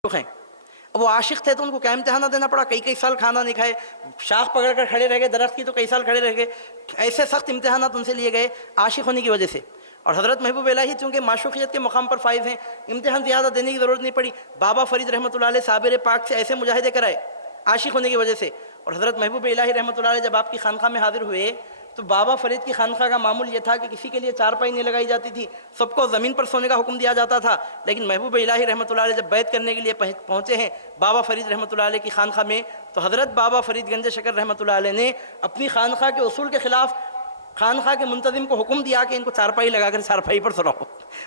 हैं। अब वो आशिक थे तो उनको क्या इम्तिहान देना पड़ा, कई कई साल खाना नहीं खाए, शाख पकड़ कर खड़े रह गए दरख्त की तो कई साल खड़े रह गए। ऐसे सख्त इम्तिहान उनसे लिए गए आशिक होने की वजह से। और हज़रत महबूब इलाही चूँकि माशूक़ियत के मुकाम पर फाइज हैं, इम्तिहान ज़्यादा देने की ज़रूरत नहीं पड़ी। बाबा फरीद रहमतुल्लाह अलैह साबिर पाक से ऐसे मुजाहिदे कराए आशिक होने की वजह से। और हज़रत महबूब इलाही रहमतुल्लाह अलैह जब आपकी खानखा में हाजिर हुए तो बाबा फरीद की खानखा का मामूल ये था कि किसी के लिए चारपाई नहीं लगाई जाती थी, सबको ज़मीन पर सोने का हुक्म दिया जाता था। लेकिन महबूब इलाही रहमतुल्लाह अलैह जब बैत करने के लिए पहुँचे हैं बाबा फरीद रहमतुल्लाह अलैह की खानखा में, तो हज़रत बाबा फरीद गंज शकर रहमतुल्लाह अलैह ने अपनी खानखा के उसूल के ख़िलाफ़ खानखा के मुंतज़िम को हुक्म दिया कि इनको चारपाई लगाकर चारपाई पर सुलाओ।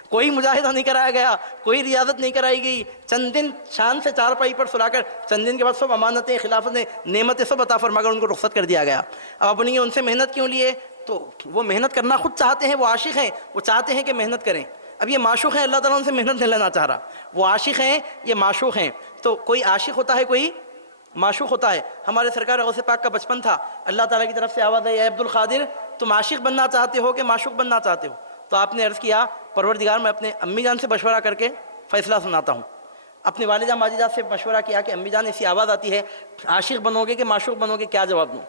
कोई मुजाहिदा नहीं कराया गया, कोई रियाजत नहीं कराई गई, चंद दिन शान से चारपाई पर सुलाकर चंद दिन के बाद सब अमानतें खिलाफतें नेमतें सब अता फरमाकर उनको रुख्सत कर दिया गया। अब अपनी उनसे मेहनत क्यों लिए, तो वो मेहनत करना खुद चाहते हैं, वो आशिक हैं, वो चाहते हैं कि मेहनत करें। अब ये माशूक़ हैं, अल्लाह ताला उनसे मेहनत नहीं लेना चाह रहा, वो आशिक हैं, ये माशूक़ हैं। तो कोई आशिक होता है, कोई माशूक़ होता है। हमारे सरकार गौसे पाक का बचपन था, अल्लाह ताला की तरफ से आवाज़ आई, अब्दुल क़ादिर तुम आशिक बनना चाहते हो कि माशूक़ बनना चाहते हो? तो आपने अर्ज़ किया परवरदिगार मैं अपने अम्मी जान से मशवरा करके फ़ैसला सुनाता हूँ। अपनी वालिदा माजिदा से मशवरा किया कि अम्मी जान ऐसी आवाज़ आती है आशिक बनोगे कि माशूक़ बनोगे, क्या जवाब दूँ?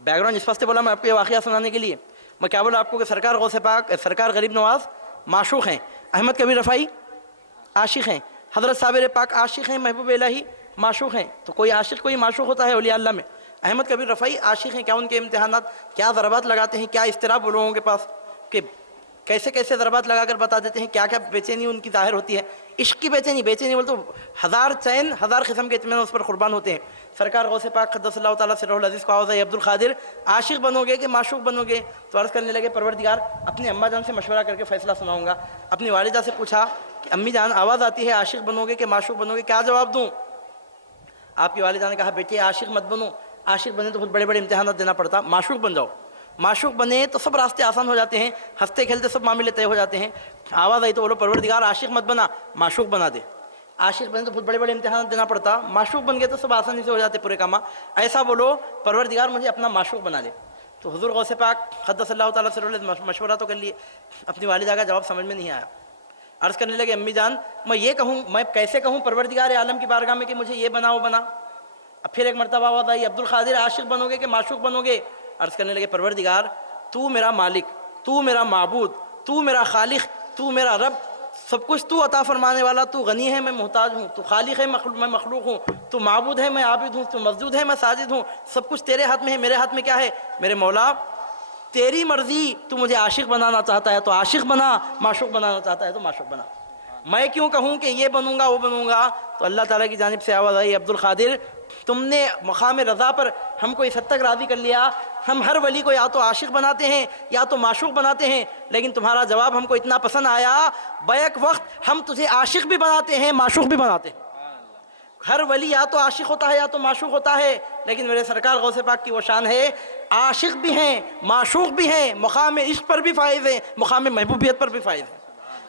बैकग्राउंड इस वास्ते बोला मैं आपको ये वाक़या सुनाने के लिए। मैं क्या बोला आपको कि सरकार गौसे पाक सरकार गरीब नवाज़ माशूक़ हैं, अहमद कबीर रफ़ाई आशिक हैं, हज़रत साबिर पाक आशिक हैं, महबूब इलाही माशूक़ हैं। तो कोई आशिक कोई माशूक़ होता है औलिया अल्लाह में। अहमद कबीर रफ़ाई आशिक हैं, क्या उनके इम्तिहानात क्या ज़रबात लगाते हैं, क्या इस्तिराब वो लोगों के पास कि कैसे कैसे ज़रबात लगाकर बता देते हैं, क्या क्या बेचैनी उनकी ज़ाहिर होती है। इश्क की बेचैनी, बेचैनी बोल तो हज़ार चैन हज़ार किस्म के इत्मीनान उस पर कुर्बान होते हैं। सरकार गौसे पाक क़द्दसल्लाहु तआला सिर्रुल अज़ीज़ को आवाज़ आई, अब्दुल क़ादिर आशिक बनोगे कि माशूक़ बनोगे? तो अर्ज़ करने लगे परवरदिगार अपनी अम्मा जान से मशवरा करके फ़ैसला सुनाऊँगा। अपनी वालिदा से पूछा कि अम्मी जान आवाज़ आती है आशिक बनोगे कि माशूक़ बनोगे, क्या जवाब दूँ? आपकी वालिदा ने कहा बेटे आशिक मत बनो, आशिक बने तो बहुत बड़े बड़े इम्तिहान देना पड़ता, माशूक़ बन जाओ। माशूक़ बने तो सब रास्ते आसान हो जाते हैं, हंसते खेलते सब मामले तय हो जाते हैं। आवाज़ आई तो बोलो परवरदिगार आशिक मत बना, माशूक़ बना दे। आशिक बने तो बहुत बड़े बड़े इम्तिहान देना पड़ता, माशूक़ बन गए तो सब आसानी से हो जाते पूरे कामा। ऐसा बोलो परवरदिगार मुझे अपना माशूक़ बना दे। तो हुज़ूर गौसे पाक क़द्दसल्लाहु तआला सिर्रुल मशवरा तो कर लिए, अपनी वालिदा का जवाब समझ में नहीं आया। अर्ज़ करने लगे अम्मी जान मैं ये कहूँ, मैं कैसे कहूँ परवरदिगार आलम की बारगाह में कि मुझे ये बना वो बना? अब फिर एक मरतबा आवाज़ आई अब्दुल क़ादिर आशिक बनोगे कि माशूक़ बनोगे? अर्ज़ करने लगे परवरदिगार तू मेरा मालिक, तू मेरा माबूद, तू मेरा खालिक, तू मेरा रब, सब कुछ तू अता फरमाने वाला, तू गनी है मैं मोहताज हूँ, तू खालिक है मैं मखलूक हूँ, तू माबूद है मैं आबिद हूँ, तू मस्जूद है मैं साजिद हूँ, सब कुछ तेरे हाथ में है, मेरे हाथ में क्या है? मेरे मौला तेरी मर्ज़ी, तू मुझे आशिक बनाना चाहता है तो आशिक बना, माशूक़ बनाना चाहता है तो माशूक़ बना। मैं क्यों कहूँ कि ये बनूंगा वो बनूंगा? तो अल्लाह ताला की जानिब से आवाज़ आई अब्दुल क़ादिर तुमने मकाम रज़ा पर हमको इस हद तक राज़ी कर लिया, हम हर वली को या तो आशिक बनाते हैं या तो माशूक़ बनाते हैं, लेकिन तुम्हारा जवाब हमको इतना पसंद आया बैक वक्त हम तुझे आशिक भी बनाते हैं माशूक़ भी बनाते हैं। हर वली या तो आशिक होता है या तो माशूक़ होता है, लेकिन मेरे सरकार गौसे पाक की वो शान है आशिक भी हैं माशूक़ भी हैं, मकाम इश्क़ पर भी फ़ाइज़ हैं, मकाम महबूबियत पर भी फ़ाइज़ हैं।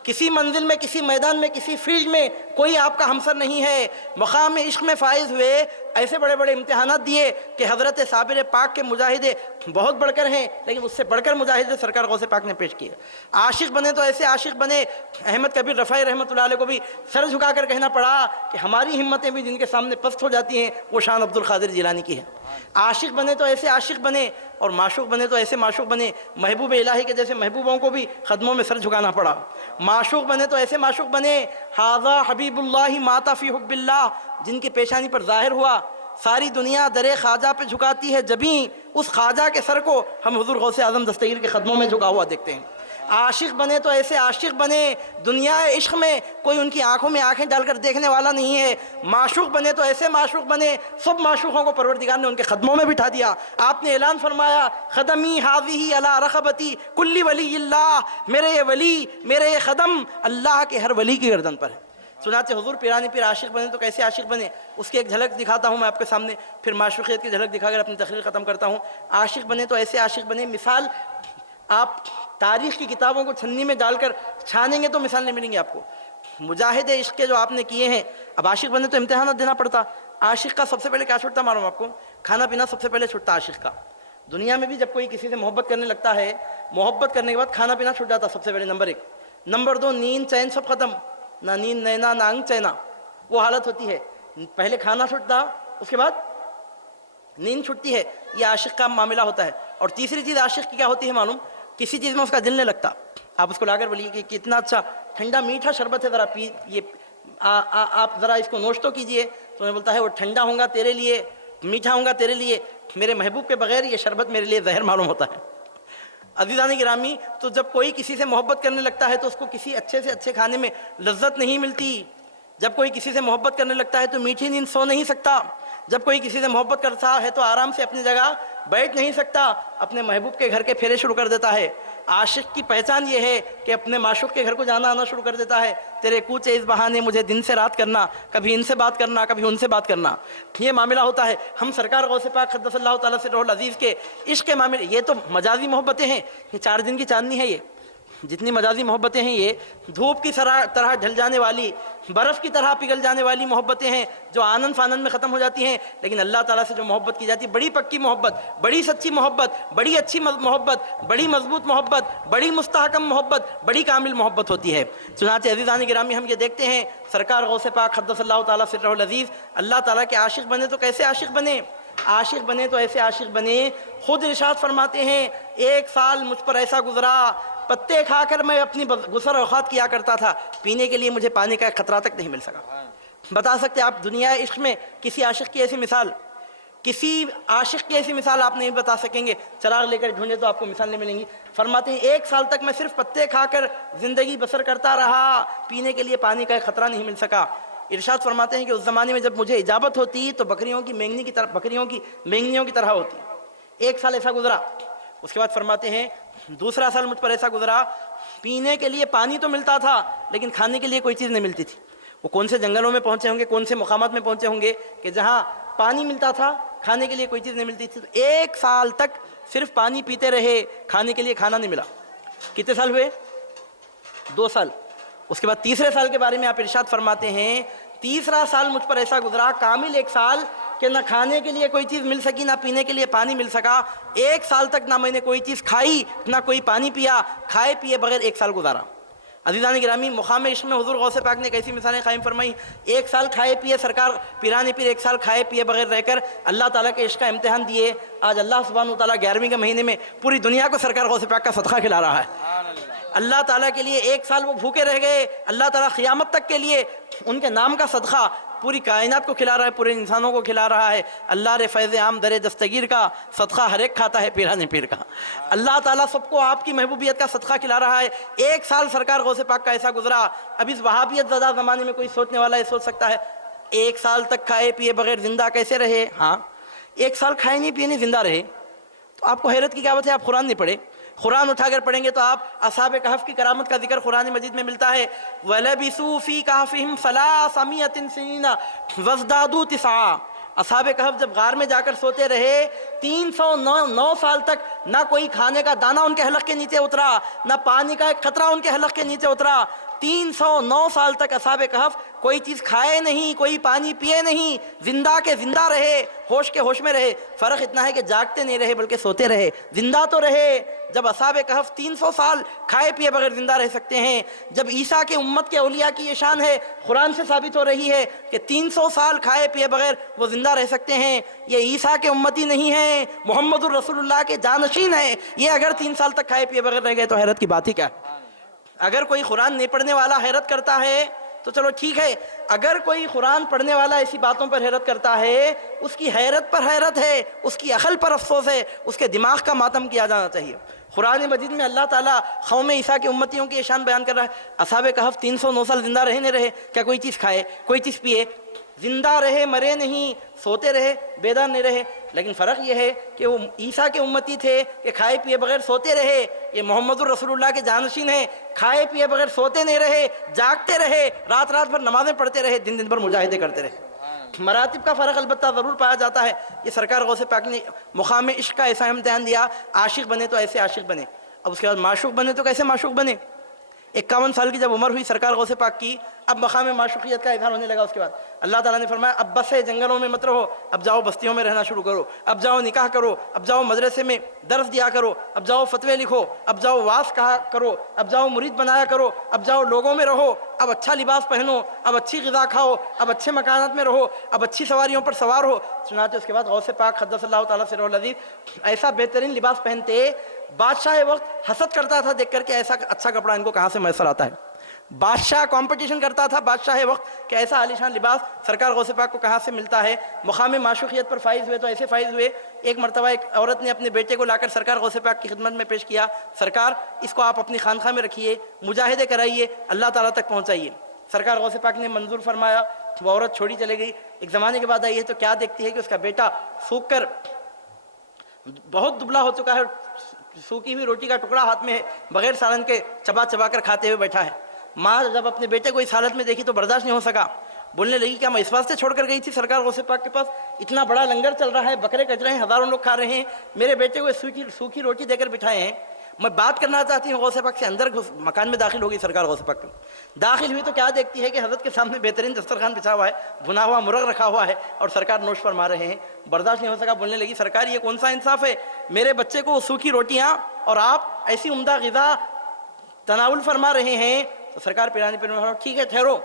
किसी मंजिल में, किसी मैदान में, किसी फील्ड में कोई आपका हमसर नहीं है। मकाम इश्क़ में फ़ाइज़ हुए, ऐसे बड़े बड़े इम्तिहानात दिए कि हज़रत साबिर पाक के मुजाहिदे बहुत बढ़कर हैं, लेकिन उससे बढ़कर मुजाहिदे सरकार गौसे पाक ने पेश किए। आशिक बने तो ऐसे आशिक बने, अहमद कबीर रफ़ाई रहमतुल्लाह अलैह को भी सर झुका कर कहना पड़ा कि हमारी हिम्मतें भी जिनके सामने पस्त हो जाती हैं वो शान अब्दुल क़ादिर जिलानी की है। आशिक बने तो ऐसे आशिक बने और माशूक़ बने तो ऐसे माशूक़ बने, महबूब इलाही के जैसे महबूबों को भी ख़दमों में सर झुकाना पड़ा। माशूक़ बने तो ऐसे माशूक़ बने हाज़ा हबीबुल्लाहि माता फ़ी हुब्बिल्लाह, जिनकी पेशानी पर ज़ाहिर हुआ सारी दुनिया दरे ख्वाजा पे झुकाती है, जभी उस ख्वाजा के सर को हम हुज़ूर गौसे आज़म दस्तगीर के ख़दमों में झुका हुआ देखते हैं। आशिक बने तो ऐसे आशिक बने दुनिया इश्क़ में कोई उनकी आंखों में आंखें डालकर देखने वाला नहीं है। माशूक़ बने तो ऐसे माशूक़ बने सब माशूक़ों को परवरदिगार ने उनके ख़दमों में बिठा दिया। आपने ऐलान फरमाया ख़दमी हाज़िही अला रख़बती कुल्ली वलीयिल्लाह, मेरे ये वली मेरे ये ख़दम अल्लाह के हर वली की गर्दन पर है। सुनाते हुज़ूर पिरानी पीर आशिक बने तो कैसे आशिक बने, उसकी एक झलक दिखाता हूँ मैं आपके सामने, फिर माशूक़ियत की झलक दिखाकर अपनी तकरीर ख़त्म करता हूँ। आशिक बने तो ऐसे आशिक बने, मिसाल आप तारीख़ की किताबों को छन्नी में डालकर छानेंगे तो मिसाल नहीं मिलेंगी आपको। मुजाहिदे इश्क़ के जो आपने किए हैं, अब आशिक बने तो इम्तिहान देना पड़ता। आशिक का सबसे पहले क्या छूटता मालूम आपको? खाना पीना सबसे पहले छूटता आशिक का। दुनिया में भी जब कोई किसी से मोहब्बत करने लगता है, मोहब्बत करने के बाद खाना पीना छूट जाता सबसे पहले, नंबर 1। नंबर 2 नींद चैन सब ख़त्म, ना नींद नैना ना अंग चैना, وہ حالت ہوتی ہے، پہلے کھانا چھوٹتا، اس کے بعد نیند چھٹتی ہے، یہ عاشق کا معاملہ ہوتا ہے۔ اور تیسری چیز عاشق کی کیا ہوتی ہے معلوم؟ کسی چیز میں اس کا دل نہیں لگتا، آپ اس کو لا کر بولیے کہ کتنا اچھا ٹھنڈا میٹھا شربت ہے، ذرا پی، یہ آپ ذرا اس کو نوش تو کیجئے، تو میں بولتا ہے وہ ٹھنڈا ہوں گا تیرے لیے، میٹھا ہوں گا تیرے لیے، میرے محبوب کے بغیر یہ شربت میرے لیے زہر معلوم ہوتا ہے۔ عزیزان گرامی، تو جب کوئی کسی سے محبت کرنے لگتا ہے تو اس کو کسی اچھے سے اچھے کھانے میں لذت نہیں ملتی، جب کوئی کسی سے محبت کرنے لگتا ہے تو میٹھی نیند سو نہیں سکتا، جب کوئی کسی سے محبت کرتا ہے تو آرام سے اپنی جگہ بیٹھ نہیں سکتا، اپنے محبوب کے گھر کے پھیرے شروع کر دیتا ہے۔ عاشق کی پہچان یہ ہے کہ اپنے معشوق کے گھر کو جانا آنا شروع کر دیتا ہے، تیرے کوچے اس بہانے مجھے دن سے رات کرنا، کبھی ان سے بات کرنا، کبھی ان سے بات کرنا، یہ معاملہ ہوتا ہے۔ ہم سرکار غوث پاک قدس اللہ تعالیٰ سے روح العزیز کے عشق کے معاملے، یہ تو مجازی محبتیں ہیں، یہ 4 دن کی چاندنی ہے، یہ جتنی مجازی محبتیں ہیں یہ دھوپ کی طرح ڈھل جانے والی، برف کی طرح پگھل جانے والی محبتیں ہیں جو آنن فانن میں ختم ہو جاتی ہیں۔ لیکن اللہ تعالیٰ سے جو محبت کی جاتی ہے، بڑی پکی محبت، بڑی سچی محبت، بڑی اچھی محبت، بڑی مضبوط محبت، بڑی مستحکم محبت، بڑی کامل محبت ہوتی ہے۔ چنانچہ عزیزان گرامی، ہم یہ دیکھتے ہیں سرکار غوث پاک قدس اللہ تعالیٰ سرہ العزیز اللہ تعالیٰ کے عاشق بنے تو کیسے عاشق بنے؟ عاشق بنے تو ایسے عاشق بنے، خود ارشاد فرماتے ہیں 1 سال مجھ پر ایسا گزرا، پتے کھا کر میں اپنی گسر اوقات کیا کرتا تھا، پینے کے لیے مجھے پانی کا ایک قطرہ تک نہیں مل سکا۔ بتا سکتے آپ دنیا عشق میں کسی عاشق کی ایسی مثال، کسی عاشق کی ایسی مثال آپ نہیں بتا سکیں گے، چراغ لے کر ڈھونڈے تو آپ کو مثال نہیں ملیں گی۔ فرماتے ہیں 1 سال تک میں صرف پتے کھا کر زندگی بسر کرتا رہا، پینے کے لیے پانی کا ایک قطرہ نہیں مل سکا۔ ارشاد فرماتے ہیں کہ اس زمانے میں جب مجھے اجابت ہوتی تو بکریوں کی مینگنیوں کی طرح ہوتی۔ 1 سال ایسا گزرا۔ اس کے بعد فرماتے ہیں دوسرا سال مجھ پر ایسا گزرا، پینے کے لیے پانی تو ملتا تھا لیکن کھانے کے لیے کوئی چیز نہیں ملتی تھی۔ وہ کون سے جنگلوں میں پہنچے ہوں گے، کون سے مقامات میں پہنچے ہوں گے کہ جہاں پانی ملتا تھا، کھانے کے لیے کوئی چیز نہیں ملتی تھی۔ تو 1 سال تک صرف پانی پیتے رہے، کھانے کے لیے کھانا نہیں ملا۔ کتنے سال ہوئے؟ 2 سال۔ اس کے بعد تیسرے سال کے بارے میں آپ ارشاد فرماتے ہیں تیسرا سال مجھ پر ایسا گزرا، کامل 1 سال، کہ نہ کھانے کے لیے کوئی چیز مل سکی، نہ پینے کے لیے پانی مل سکا۔ 1 سال تک نہ میں نے کوئی چیز کھائی، نہ کوئی پانی پیا، کھائے پیے بغیر 1 سال گزارا۔ عزیزان گرامی، مقام عشق میں حضور غوث پاک نے کیسی مثالیں قائم فرمائی۔ 1 سال کھائے پیے، سرکار پیران پیر 1 سال کھائے پیے بغیر رہ کر اللہ تعالیٰ کے عشق کا امتحان دیے۔ آج اللہ سبحانہ وتعالیٰ 11ویں کے مہینے میں پوری دنیا کو سرکار غوث پاک کا صدقہ کھلا رہا ہے۔ اللہ تعالیٰ کے لیے 1 سال وہ بھوکے رہ گئے، اللہ تعالیٰ قیامت تک کے لیے ان کے نام کا صدقہ پوری کائنات کو کھلا رہا ہے، پورے انسانوں کو کھلا رہا ہے۔ اللہ رے فیض عام در دستگیر کا صدقہ ہر ایک کھاتا ہے پیران پیر کا۔ اللہ تعالیٰ سب کو آپ کی محبوبیت کا صدقہ کھلا رہا ہے۔ 1 سال سرکار غوث پاک کا ایسا گزرا۔ اب اس وہابیت زدہ زمانے میں کوئی سوچنے والا یہ سوچ سکتا ہے 1 سال تک کھائے پیے بغیر زندہ کیسے رہے؟ ہاں، 1 سال کھائے نہیں پیے نہیں زندہ رہے تو آپ کو حیرت کی کیا بات ہے؟ آپ قرآن نہیں پڑھے؟ قرآن اٹھا کر پڑھیں گے تو آپ اصحاب کہف کی کرامت کا ذکر قرآن مجید میں ملتا ہے۔ وَلَبِثُوا فِي كَهْفِهِمْ 300 سِنِينَ وَازْدَادُوا 9۔ اصحاب کہف جب غار میں جا کر سوتے رہے 309 سال تک نہ کوئی کھانے کا دانہ ان کے حلق کے نیچے اترا، نہ پانی کا ایک قطرہ ان کے حلق کے نیچے اترا۔ 309 سال تک اصحاب کہف کوئی چیز کھائے نہیں، کوئی پانی پیے نہیں، زندہ کے زندہ رہے، ہوش کے ہوش میں رہے۔ فرق اتنا ہے کہ جاگتے نہیں رہے بلکہ سوتے رہے، زندہ تو رہے۔ جب اصحاب کہف 300 سال کھائے پیے بغیر زندہ رہ سکتے ہیں، جب عیسیٰ کے امت کے اولیاء کی یہ شان ہے، قرآن سے ثابت ہو رہی ہے کہ 300 سال کھائے پیے بغیر وہ زندہ رہ سکتے ہیں، یہ عیسیٰ کے امتی نہیں ہیں، محمد الرسول اللہ کے جانشین ہیں، یہ اگر 3 سال تک کھائے پیے بغیر رہ گئے تو حیرت کی بات ہی کیا ہے؟ اگر کوئی قرآن نہیں پڑھنے والا حیرت کرتا ہے تو چلو ٹھیک ہے، اگر کوئی قرآن پڑھنے والا ایسی باتوں پر حیرت کرتا ہے، اس کی حیرت پر حیرت ہے، اس کی عقل پر افسوس ہے، اس کے دماغ کا ماتم کیا جانا چاہیے۔ قرآن مجید میں اللہ تعالیٰ قوم عیسیٰ کے امتیوں کی شان بیان کر رہا ہے۔ اصحاب کہف 309 سال زندہ رہے نہیں رہے، کیا کوئی چیز کھائے، کوئی چیز پیے؟ زندہ رہے، مرے نہیں، سوتے رہے، بیدار نہیں رہے۔ لیکن فرق یہ ہے کہ وہ عیسیٰ کے امتی تھے کہ کھائے پیے بغیر سوتے رہے، یہ محمد الرسول اللہ کے جانشین ہیں، کھائے پیے بغیر سوتے نہیں رہے، جاگتے رہے، رات رات بھر نمازیں پڑھتے رہے، دن دن بھر مجاہدے کرتے رہے۔ مراتب کا فرق البتہ ضرور پایا جاتا ہے۔ یہ سرکار غوث پاک نے مقام عشق کا ایسا امتحان دیا، عاشق بنے تو ایسے عاشق بنے۔ اب اس کے بعد معشوق بنے تو کیسے معشوق بنے؟ 51 साल की जब उम्र हुई सरकार गौसे पाक की, अब मकाम माशूकियत का इजहार होने लगा। उसके बाद अल्लाह ताला ने फरमाया अब बस है, जंगलों में मत रहो, अब जाओ बस्तियों में रहना शुरू करो, अब जाओ निकाह करो, अब जाओ मदरसे में दर्स दिया करो, अब जाओ फतवे लिखो, अब जाओ वास कहा करो, अब जाओ मुरीद बनाया करो, अब जाओ लोगों में रहो, अब अच्छा लिबास पहनो, अब अच्छी ग़िज़ा खाओ, अब अच्छे मकानात में रहो, अब अच्छी सवारियों पर सवार हो। सुनाते उसके बाद गौसे पाक क़द्दसल्लाहु तआला सिर्रुल अज़ीज़ ऐसा बेहतरीन लिबास पहनते, बादशाह वक्त हसद करता था देख करके ऐसा अच्छा कपड़ा इनको कहाँ से मैसर आता है। बादशाह कंपटीशन करता था बादशाह वक्त कि ऐसा आलीशान लिबास सरकार गौसे पाक को कहाँ से मिलता है। मुकाम माशूकियत पर फाइज हुए तो ऐसे फाइज हुए, एक मरतबा एक औरत ने अपने बेटे को लाकर सरकार गौसे पाक की खिदमत में पेश किया, सरकार इसको आप अपनी खानखा में रखिए, मुजाहिदे कराइए, अल्लाह ताला तक पहुँचाइए। सरकार गौसे पाक ने मंजूर फरमाया, वो औरत छोड़ी चले गई। एक ज़माने के बाद आई है तो क्या देखती है कि उसका बेटा सूख कर बहुत दुबला हो चुका है, सूखी हुई रोटी का टुकड़ा हाथ में है, बगैर सालन के चबा चबा कर खाते हुए बैठा है। माँ जब अपने बेटे को इस हालत में देखी तो बर्दाश्त नहीं हो सका, बोलने लगी क्या मैं इस वास्ते छोड़कर गई थी सरकार गौसे पाक के पास, इतना बड़ा लंगर चल रहा है, बकरे कट रहे हैं, हज़ारों लोग खा रहे हैं, मेरे बेटे को सूखी रोटी देकर बिठाए हैं। मैं बात करना चाहती हूँ गौसे पाक से। अंदर मकान में दाखिल होगी सरकार गौसे पाक में, दाखिल हुई तो क्या देखती है कि हज़रत के सामने बेहतरीन दस्तरखान बिछा हुआ है, भुना हुआ मुर्ग रखा हुआ है और सरकार नोश फरमा रहे हैं। बर्दाश्त नहीं हो सका, बोलने लगी सरकार ये कौन सा इंसाफ है, मेरे बच्चे को सूखी रोटियाँ और आप ऐसी उम्दा ग़िज़ा तनावुल फरमा रहे हैं। तो सरकार पिरानी पर में ठीक है ठहरो,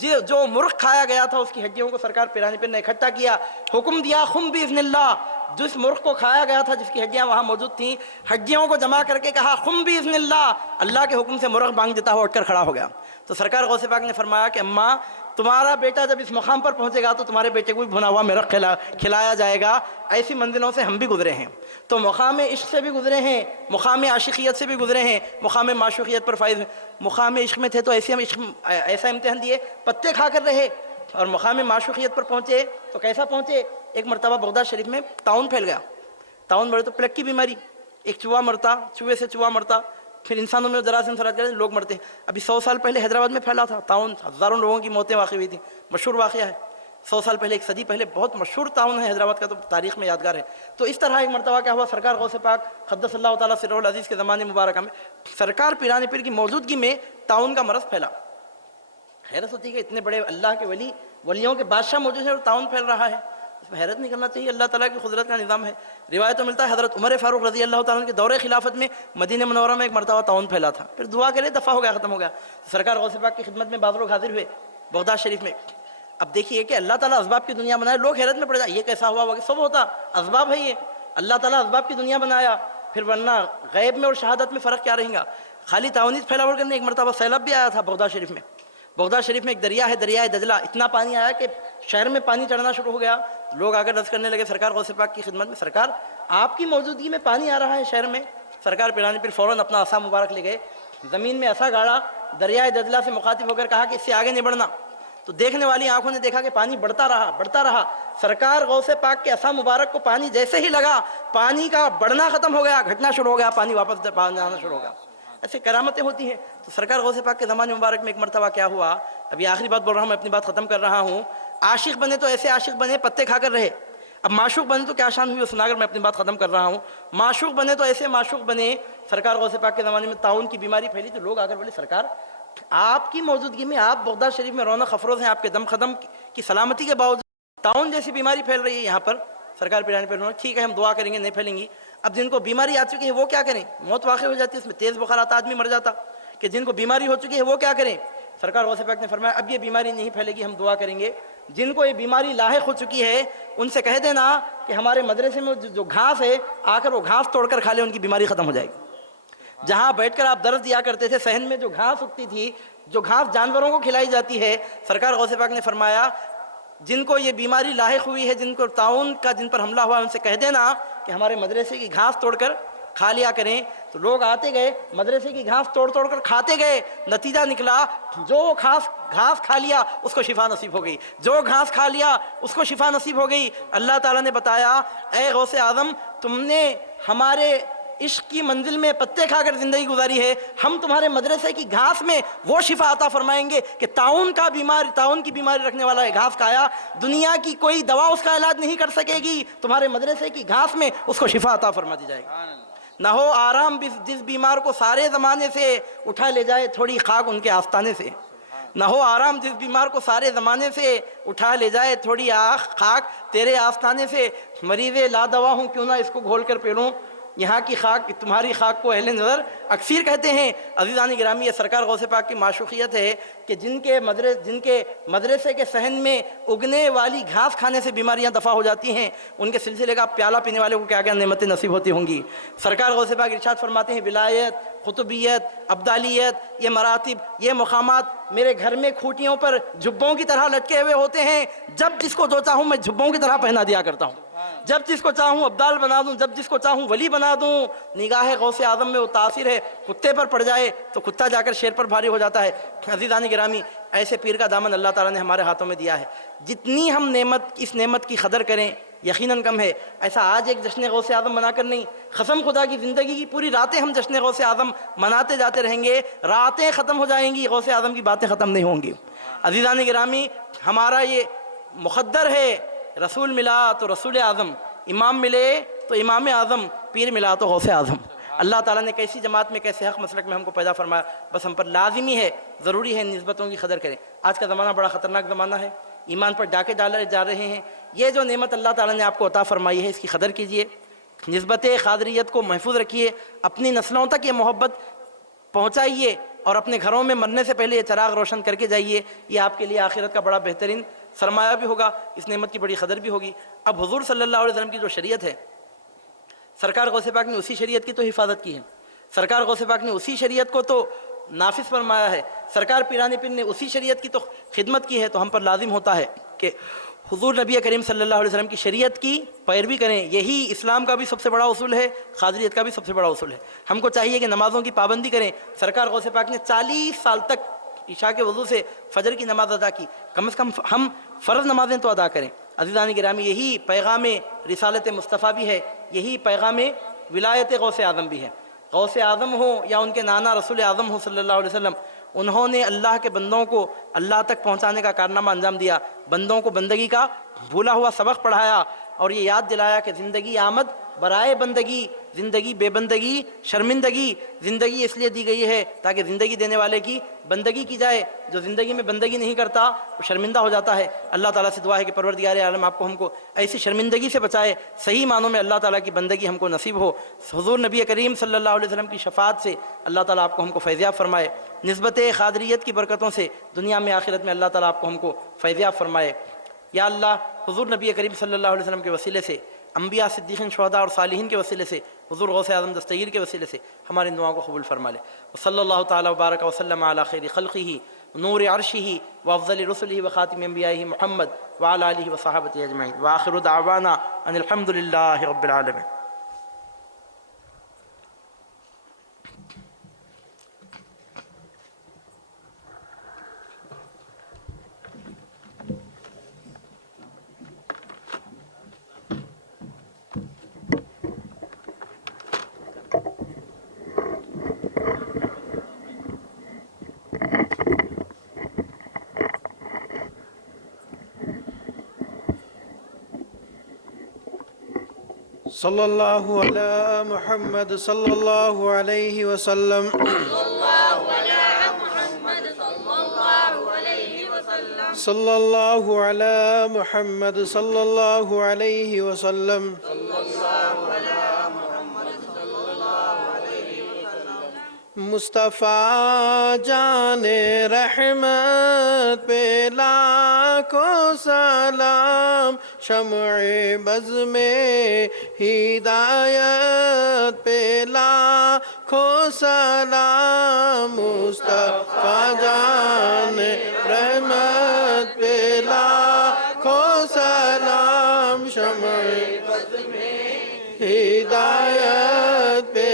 जो मुर्ग खाया गया था उसकी हड्डियों को सरकार पिरानी पर ने इकट्ठा किया, हुक्म दिया खुम बिइज़्निल्लाह, जिस मुर्ग को खाया गया था जिसकी हड्डियां वहां मौजूद थीं, हड्डियों को जमा करके कहा खुम बिइज़्निल्लाह, अल्लाह के हुक्म से मुर्ग बांग देता हुआ उठकर खड़ा हो गया। तो सरकार गौसे पाक ने फरमाया कि अम्मा तुम्हारा बेटा जब इस मकाम पर पहुंचेगा तो तुम्हारे बेटे को भी भुना हुआ मुर्ग खिलाया जाएगा। ऐसी मंजिलों से हम भी गुजरे हैं, तो मुकाम इश्क से भी गुजरे हैं, मुकाम आशिकियत से भी गुजरे हैं, मुकाम माशूकियत पर फाइज। मुकाम इश्क में थे तो ऐसा इम्तिहान दिए, पत्ते खाकर रहे, और मुकाम माशूकियत पर पहुँचे तो कैसा पहुँचे। एक मरतबा बगदाद शरीफ में ताउन फैल गया, ताउन बढ़े तो प्लेग की बीमारी, एक चूहा मरता, चूहे से चूहा मरता, फिर इंसानों में जरासीम सरात करते लोग मरते। अभी 100 साल पहले हैदराबाद में फैला था ताउन, हज़ारों लोगों की मौतें वाक़ई हुई थी, मशहूर वाक़या है। 100 साल पहले, एक सदी पहले बहुत मशहूर ताउन है हैदराबाद का, तो तारीख़ में यादगार है। तो इस तरह एक मरतबा क्या हुआ, सरकार गौसे पाक क़द्दसल्लाहु तआला सिर्रुल अज़ीज़ के ज़माने मुबारक में सरकार पिरानी पीर की मौजूदगी में ताउन का मरज़ फैला। हैरत होती है कि इतने बड़े अल्लाह के वलियों के बादशाह मौजूद है और ताउन फैल रहा है, इसमें हैरत नहीं करना चाहिए, अल्लाह ताला की कुदरत का निज़ाम है। रिवायत तो मिलता है हज़रत उमर फ़ारूक रज़ी अल्लाह ताला के दौरे खिलाफत में मदीना मुनव्वरा में एक मरतबा ताउन फैला था, फिर दुआ करे दफ़ा हो गया, ख़त्म हो गया। सरकार गौसे पाक की खिदमत में बाद लोग हाजिर हुए बगदाद शरीफ में। अब देखिए कि अल्लाह ताला असबाब की दुनिया बनाए, लोग हैरत में पड़ जाए ये कैसा हुआ, वगैरह सब होता असबाब है, ये अल्लाह ताला असबाब की दुनिया बनाया, फिर वरना गैब में और शहादत में फ़र्क क्या रहेगा। खाली ताउनीस फैलावट करने, एक मरतबा सैलाब भी आया था बगदाद शरीफ में। बगदाद शरीफ में एक दरिया है, दरिया दजला, इतना पानी आया कि शहर में पानी चढ़ना शुरू हो गया, लोग आकर रस करने लगे सरकार गौसे पाक की खिदमत में, सरकार आपकी मौजूदगी में पानी आ रहा है शहर में। सरकार पिरानी पीर फ़ौरन अपना असा मुबारक ले गए, ज़मीन में असा गाड़ा, दरिया दजला से मुखातिब होकर कहा कि इससे आगे नहीं बढ़ना। तो देखने वाली आंखों ने देखा कि पानी बढ़ता रहा। सरकार गौसे पाक के असा मुबारक को पानी जैसे ही लगा, पानी का बढ़ना ख़त्म हो गया, घटना शुरू हो गया, पानी वापस जाना शुरू हो गया। ऐसे करामतें होती हैं। तो सरकार गौसे पाक के ज़माने मुबारक में एक मरतबा क्या हुआ, अभी आखिरी बात बोल रहा हूँ, मैं अपनी बात ख़त्म कर रहा हूँ। आशिक बने तो ऐसे आशिक बने पत्ते खाकर रहे, अब माशूक बने तो क्या शान हुई वो सुनाकर मैं अपनी बात ख़त्म कर रहा हूँ। माशूक बने तो ऐसे माशूक बने, सरकार गौसे पाक के ज़माने में ताउन की बीमारी फैली तो लोग आकर बोले सरकार आपकी मौजूदगी में, आप बगदाद शरीफ में रौनक अफरोज़ हैं, आपके दम ख़दम की सलामती के बावजूद ताउन जैसी बीमारी फैल रही है यहाँ पर। सरकार पिराने पर ठीक है हम दुआ करेंगे, नहीं फैलेंगी। अब जिनको बीमारी आ चुकी है वो क्या करें, मौत वाक़ई हो जाती है, उसमें तेज़ बुखार आता, आदमी मर जाता, कि जिनको बीमारी हो चुकी है वो क्या करें। सरकार गौसे पाक ने फरमाया अब ये बीमारी नहीं फैलेगी, हम दुआ करेंगे। जिनको ये बीमारी लाहिक हो चुकी है उनसे कह देना कि हमारे मदरसे में जो घास है आकर वो घास तोड़कर खा ले, उनकी बीमारी ख़त्म हो जाएगी। जहाँ बैठकर आप दर्द दिया करते थे, सहन में जो घास उगती थी, जो घास जानवरों को खिलाई जाती है, सरकार गौसे पाक ने फरमाया जिनको ये बीमारी लाहिक हुई है, जिनको ताउन का जिन पर हमला हुआ, उनसे कह देना कि हमारे मदरसे की घास तोड़कर खा लिया करें। तो लोग आते गए, मदरसे की घास तोड़ कर खाते गए, नतीजा निकला जो घास खा लिया उसको शिफा नसीब हो गई, जो घास खा लिया उसको शिफा नसीब हो गई। अल्लाह ताला ने बताया ऐ गौसे आज़म तुमने हमारे इश्क की मंजिल में पत्ते खाकर ज़िंदगी गुजारी है, हम तुम्हारे मदरसे की घास में वो शिफा अता फरमाएंगे कि ताउन की बीमारी रखने वाला है घास खाया, दुनिया की कोई दवा उसका इलाज नहीं कर सकेगी, तुम्हारे मदरसे की घास में उसको शिफा अता फरमा दी जाएगी। نہ ہو آرام جس بیمار کو سارے زمانے سے اٹھا لے جائے تھوڑی خاک ان کے آستانے سے، نہ ہو آرام جس بیمار کو سارے زمانے سے اٹھا لے جائے تھوڑی خاک تیرے آستانے سے، مریض لا دوا ہوں کیوں نہ اس کو گھول کر پی لوں، یہاں کی خاک تمہاری خاک کو اہل نظر اکثیر کہتے ہیں۔ عزیزان گرامی، یہ سرکار غوث پاک کی معشوقیت ہے کہ جن کے مدرسے کے صحن میں اگنے والی گھاس کھانے سے بیماریاں دفع ہو جاتی ہیں، ان کے سلسلے کا پیالہ پینے والے کو کیا کیا نعمتیں نصیب ہوتی ہوں گی۔ سرکار غوث پاک ارشاد فرماتے ہیں ولایت، قطبیت، ابدالیت، یہ مراتب، یہ مقامات میرے گھر میں کھوٹیوں پر جھبوں کی طرح لٹکے ہوئے ہوتے ہیں، جب جس کو جو چاہوں میں جھبوں کی طرح پہنا دیا کرتا ہوں، جب جس کو چاہوں ابدال بنا دوں، جب جس کو چاہوں ولی بنا دوں۔ نگاہ غوث اعظم میں وہ تاثیر ہے، کتے پر پڑ جائے تو کتا جا کر شیر پر بھاری ہو جاتا ہے۔ عزیزان گرامی، ایسے پیر کا دامن اللہ تعالیٰ نے ہمارے ہاتھوں میں دیا ہے، جتنی ہم اس نعمت کی قدر کریں یقیناً کم ہے۔ ایسا آج ایک جشن غوث اعظم منا کر نہیں، قسم خدا کی زندگی کی پوری راتیں ہم جشن غوث اعظم مناتے جاتے رہیں گے، راتیں ختم ہو جائیں گی، غوث اعظم کی باتیں ختم نہیں ہوں گی۔ عزیزان گرامی، ہمارا یہ مقدر ہے، رسول ملا تو رسول اعظم، امام ملے تو امام اعظم، پیر ملا تو غوث اعظم۔ اللہ تعالیٰ نے کیسی جماعت میں، کیسے حق مسلک میں ہم کو پیدا فرمایا، بس ہم پر لازمی ہے، ضروری ہے نسبتوں کی قدر کریں۔ آج کا زمانہ بڑا خطرناک زمانہ ہے، ایمان پر ڈاکے ڈالے جا رہے ہیں۔ یہ جو نعمت اللہ تعالیٰ نے آپ کو عطا فرمائی ہے، اس کی قدر کیجئے، نسبت قادریت کو محفوظ رکھیے، اپنی نسلوں تک یہ محبت پہنچائیے، اور اپنے گھروں میں مرنے سے پہلے یہ چراغ روشن کر کے جائیے۔ یہ آپ کے لیے آخرت کا بڑا بہترین سرمایہ بھی ہوگا، اس نعمت کی بڑی قدر بھی ہوگی۔ اب حضور صلی اللہ علیہ وسلم کی جو شریعت ہے، سرکار غوث پاک نے اسی شریعت کی تو حفاظت کی ہے، سرکار غوث پاک نے اسی شریعت کو تو نافذ فرمایا ہے، سرکار پیران پیر نے اسی شریعت کی تو خدمت کی ہے۔ تو ہم پر لازم ہوتا ہے کہ حضور نبی کریم صلی اللہ علیہ وسلم کی شریعت کی پیروی کریں۔ یہی اسلام کا بھی سب سے بڑا اصول ہے، قادریت کا بھی سب سے بڑا اصول ہے۔ ہم کو چاہیے کہ نمازوں کی پابندی کریں۔ سرکار غوث پاک نے 40 سال تک عشاء کے وضو سے فجر کی نماز ادا کی، کم از کم ہم فرض نمازیں تو ادا کریں۔ عزیزان گرامی، یہی پیغام رسالت مصطفیٰ بھی ہے، یہی پیغام ولایت غوث اعظم بھی ہے۔ غوث اعظم ہو یا ان کے نانا رسول اعظم ہو صلی اللہ علیہ وسلم، انہوں نے اللہ کے بندوں کو اللہ تک پہنچانے کا کارنامہ انجام دیا، بندوں کو بندگی کا بھولا ہوا سبق پڑھایا، اور یہ یاد دلایا کہ زندگی آمد برائے بندگی، زندگی بے بندگی شرمندگی، زندگی اس لیے دی گئی ہے تاکہ زندگی دینے والے کی بندگی کی جائے، جو زندگی میں بندگی نہیں کرتا وہ شرمندہ ہو جاتا ہے۔ اللہ تعالیٰ سے دعا ہے کہ پروردگار عالم آپ کو ہم کو ایسی شرمندگی سے بچائے، صحیح معنوں میں اللہ تعالیٰ کی بندگی ہم کو نصیب ہو۔ حضور نبی کریم صلی اللہ علیہ وسلم کی شفاعت سے اللہ تعالیٰ آپ کو ہم کو فیضیاب فرمائے، نسبت قادریت کی برکتوں سے دنیا میں آخرت میں اللہ تعالیٰ آپ کو ہم کو فیضیاب فرمائے۔ یا اللہ، حضور نبی کریم صلی اللہ علیہ وسلم کے وسیلے سے، انبیاء، صدیقین، شہداء اور صالحین کے وسیلے سے، حضور غوث اعظم دستگیر کے وسیلے سے ہماری دعاؤں کو قبول فرما لے۔ وصلی اللہ تعالیٰ وبارک وسلم علی خیر خلقہ نور عرشہ وافضل رسلہ وخاتم انبیائہ محمد وعلی آلہ وصحبہ اجمعین، وآخر دعوانا ان الحمد للہ رب العالمین۔ صلی اللہ علی محمد صلی اللہ علیہ وسلم، صلی اللہ علی محمد صلی اللہ علیہ وسلم۔ مصطفیٰ جان رحمت پہ لاکھوں سلام، شمع بز میں ہدایت پہ لاکھوں سلام، مصطفیٰ جان رحمت پہ لاکھوں سلام، شمع بز میں ہدایت پہ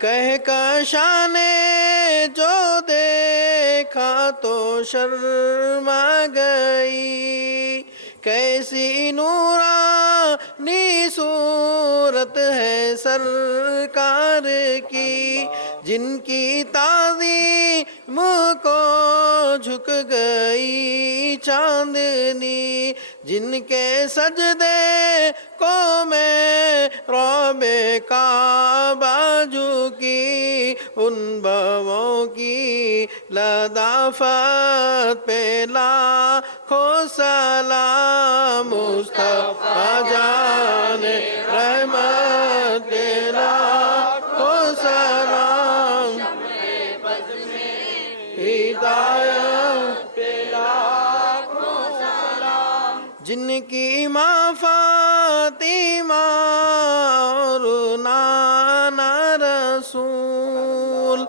کہکشاں نے جو دیکھا تو شرما گئی، کیسی نورانی صورت ہے سرکار کی، جن کی تعظیم کو جھک گئی چاندنی، جن کے سجدے کو میں رب کعبہ جھکی، ان بووں کی لطافت پہ لاکھوں سلام، مصطفیٰ جان رحمت پہ لاکھوں سلام، ہدایت پہ لاکھوں سلام، جن کی ماں فاطمہ اور نانا رسول،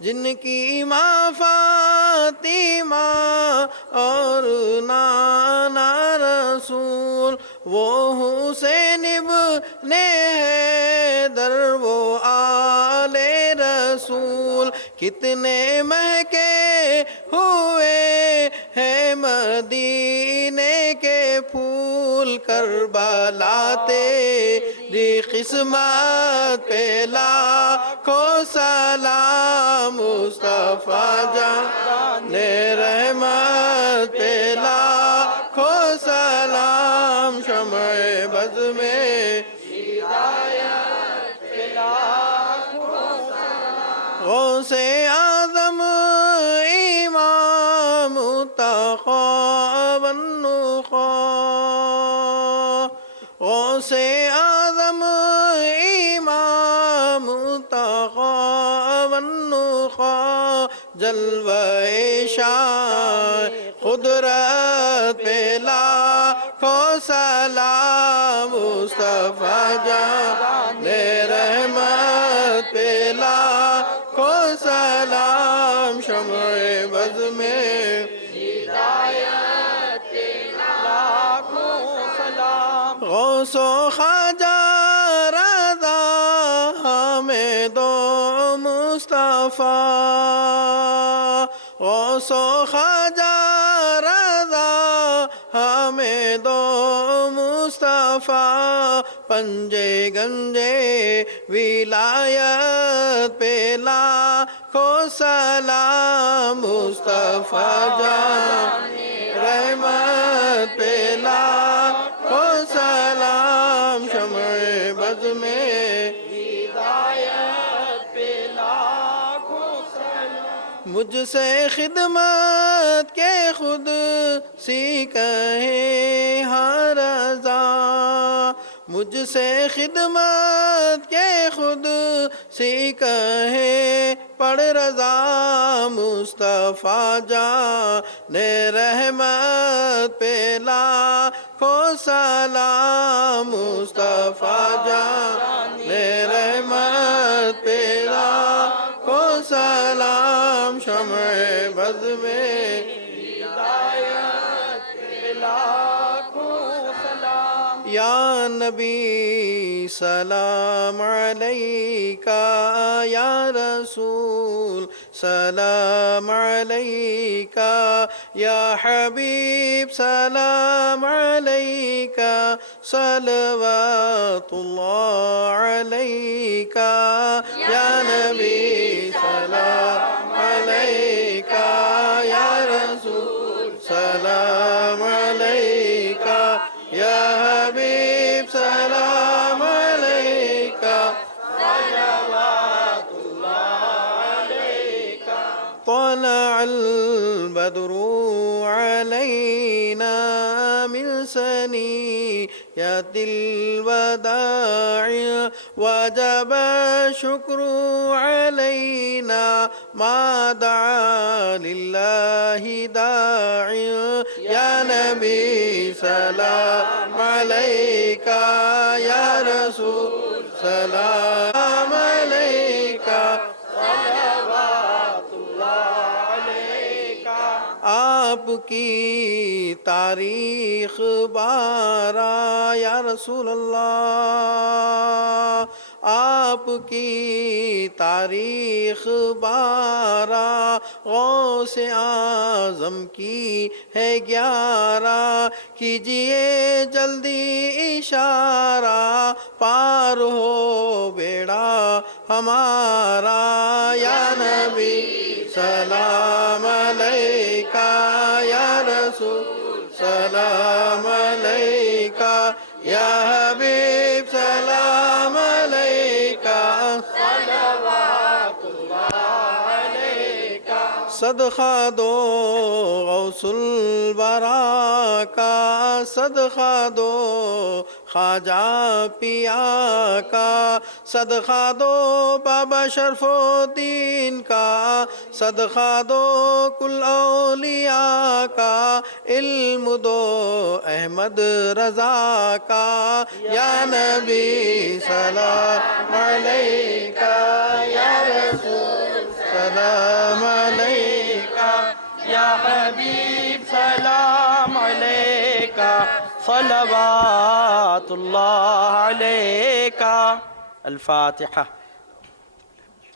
جن کی ماں فاطمہ اور نانا رسول، وہ حسین ابن حیدر وہ آل رسول، کتنے مہکے ہوئے ہیں مدینے کے پھول، کربلا تیری قسمت پہ لاکھوں سلام، مصطفیٰ جان رحمت پہ لاکھوں سلام، شمع بز میں ہدایت پہ لاکھوں سلام، غوث اعظم امام التقیٰ والنخاء، غوث اعظم امام التقیٰ والنخاء، جلوہ شان قدرت پہ لاکھوں سلام، مصطفیٰ جان رحمت پہ لاکھوں سلام، شمع بز میں ہدایت پہ لاکھوں سلام، غوث و خواجہ رضا حامد و مصطفیٰ، غوث و خواجہ رضا حامد و مصطفیٰ، پنجے گنجے ولایت پہ لاکھوں سلام، مصطفیٰ جان رحمت پہ لاکھوں سلام، شمع بز میں ہدایت پہ لاکھوں سلام، مجھ سے خدمت کے خود سی کہیں ہاں رضا، مجھ سے خدمت کے خود سی کہیں پڑھ رضا، مصطفیٰ جان رحمت پہ لاکھوں سلام، مصطفیٰ جان رحمت پہ لاکھوں سلام، شمع بز میں ہدایت پہ لاکھوں سلام، یا نبی سلام علیکہ، یا رسول سلام علیکہ، یا حبیب سلام علیکہ، صلوات اللہ علیکہ، یا نبی سلام علیکہ، یا رسول سلام علیکہ، یا حبیب سلام علیکہ، صلوات اللہ علیکہ، طلع البدر علینا من ثنیۃ الوداع، وجب الشکر علینا ما دعا للہ داعی، یا نبی سلام علیکہ، یا رسول سلام علیکہ، صلوات اللہ علیکہ، آپ کی تاریخ بارا یا رسول اللہ، آپ کی تاریخ بارہ، غوث اعظم کی ہے 11، کیجئے جلدی اشارہ، پار ہو بیڑا ہمارا، یا نبی سلام علیکہ یا رسول سلام علیکہ یا حبیب سلام علیکہ صدقہ دو غوث الورا کا صدقہ دو خواجہ پیا کا صدقہ دو بابا شرف الدین کا صدقہ دو کل اولیاء کا علم دو احمد رضا کا یا نبی سلام علیکہ یا رسول سلام علیکہ یا حبیب سلام علیکہ صلوات اللہ علیکہ. الفاتحہ.